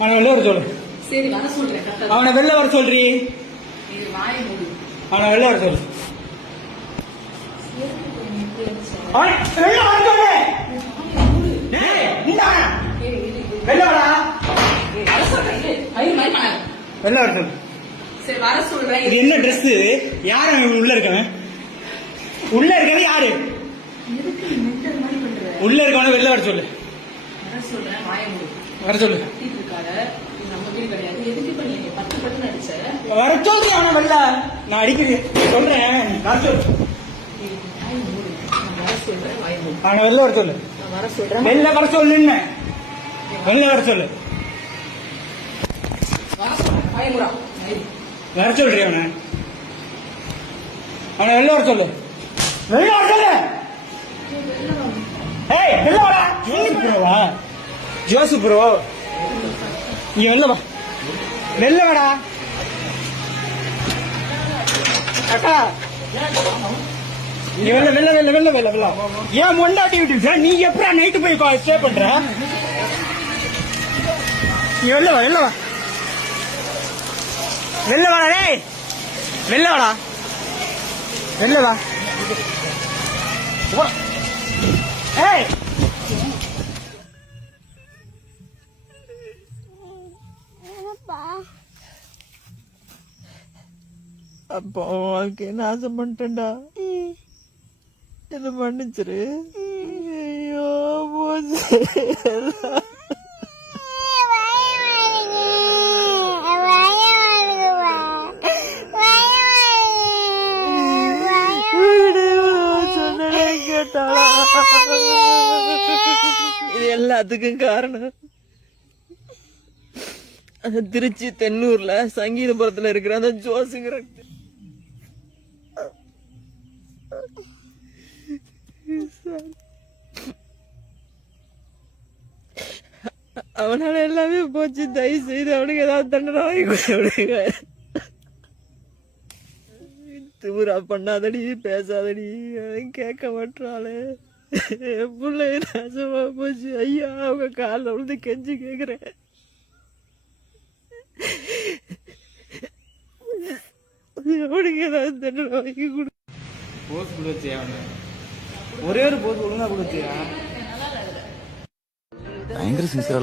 அவனை வெளில வர சொல்லு. சரி வர சொல்றேன். அவனை வெளில வர சொல்றி. வாயை மூடு. அவனை வெளில வர சொல்லு. அவனை வெளில வர சொல்லு. வெளில வாடா. வர சொல்றேன். வெளில வர சொல்லு. சரி வர சொல்றேன். இது என்ன ட்ரெஸ்? யாரு உள்ள இருக்கவன்? உள்ள இருக்கறது யாரு? உள்ள இருக்கவன வெளில வர சொல்லு. வர சொல்றேன். வாயை மூடு. வர சொல்லு. நம்ம வீடு கிடையாது. எதுக்கு பண்ணீங்க? 10 பட்டு அடிச்ச. வர சொல்லி அவனை வெளில. நான் அடிக்கிறேன் சொல்றேன். வர சொல்லு. வர சொல்றேன். வாயை மூடு. அவனை வெளில வர சொல்லு. வர சொல்றேன். வெளில வர சொல்லுன்னு. வெளில வர சொல்லு. வர சொல்றேன். வாயை மூடா. வர சொல்றீ அவனை. அவனை வெளில வர சொல்லு. வெளில வர சொல்லு. ஏய் வெளில வாடா. ஜோசப் ப்ரோவா? ஜோசப் ப்ரோ நீ வெளில வா. வெளில வாடா. அக்கா நீ வெளில வெளில வெளில வெளில வெளில வெளில. ஏன் மொண்டாட்டி விட்டு நீ எப்படா நைட்டு போய் ஸ்டே பண்ற? நீ வெளில வா. வெளில வா. வெளில வாடா. டேய் வெளில வாடா. வெளில வா. ஏய் அப்போ வாழ்க்கை நாசம் பண்ணிட்டேன்டா. என்ன மன்னிச்சிரு. ஐயோ போச்சு. கேட்டாளா? இது எல்லாத்துக்கும் காரணம் அந்த திருச்சி தென்னூர்ல சங்கீதபுரத்துல இருக்கிற அந்த ஜோசுங்கிற அவனால எல்லாமே போச்சு. தயவு செய்து அவனுக்கு ஏதாவது தண்டனை வாங்கி கொடுங்க. திமுறா பண்ணாதடி, பேசாதடி, கேட்க மாட்டாளே. என் பிள்ளை நாசமா போச்சு. ஐயா அவங்க காலில் விழுந்து கெஞ்சி கேக்குறேன். அவனுக்கு ஏதாவது தண்டனை வாங்கி கொடு. போஸ் கொடுத்தியா? ஒரே ஒரு போஸ் ஒழுங்கா கொடுத்தியா? பயங்கர சின்சியரா